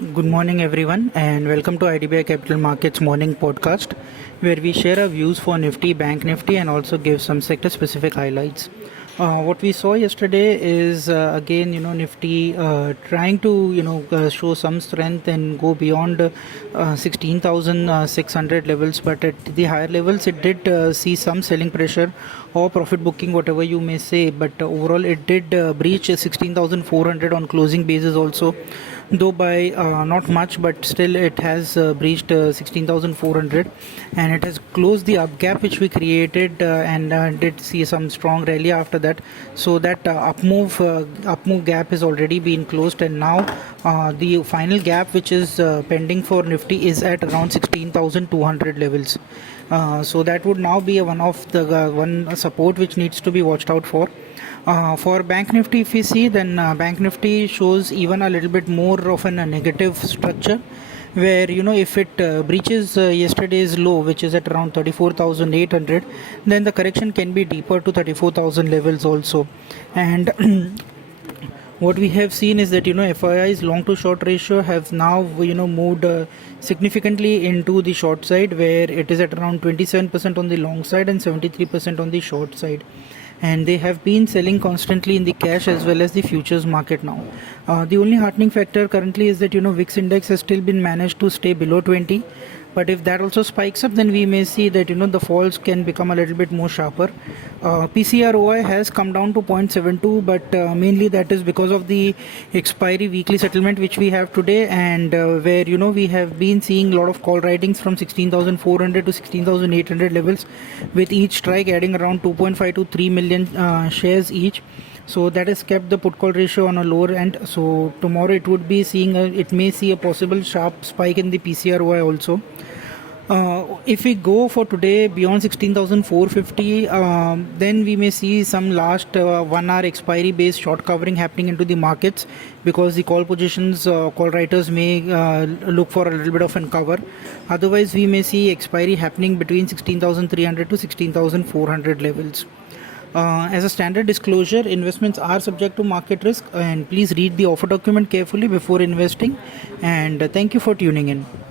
Good morning, everyone, and welcome to IDBI Capital Markets Morning Podcast, where we share our views for Nifty, Bank Nifty, and also give some sector-specific highlights. What we saw yesterday is again, Nifty trying to show some strength and go beyond 16,600 levels, but at the higher levels, it did see some selling pressure or profit booking, whatever you may say. But overall, it did breach 16,400 on closing basis also, though by not much, but still it has breached 16,400, and it has closed the up gap which we created and did see some strong rally after that. So that up move gap has already been closed, and now the final gap which is pending for Nifty is at around 16,200 levels. So that would now be one of the one support which needs to be watched out for. For Bank Nifty, if we see, then Bank Nifty shows even a little bit more of a negative structure, where if it breaches yesterday's low, which is at around 34,800, then the correction can be deeper to 34,000 levels also. And what we have seen is that FII's long to short ratio have now moved significantly into the short side, where it is at around 27% on the long side and 73% on the short side, and they have been selling constantly in the cash as well as the futures market now. The only heartening factor currently is that VIX index has still been managed to stay below 20, but if that also spikes up, then we may see that the falls can become a little bit more sharper. PCROI has come down to 0.72, but mainly that is because of the expiry weekly settlement which we have today, and where we have been seeing a lot of call writings from 16,400 to 16,800 levels, with each strike adding around 2.5 to 3 million shares each. So that has kept the put call ratio on a lower end. So tomorrow it would be seeing it may see a possible sharp spike in the PCROI also. If we go for today beyond 16,450, then we may see some last 1 hour expiry based short covering happening into the markets, because the call positions, call writers may look for a little bit of a cover. Otherwise, we may see expiry happening between 16,300 to 16,400 levels. As a standard disclosure, investments are subject to market risk, and please read the offer document carefully before investing. And thank you for tuning in.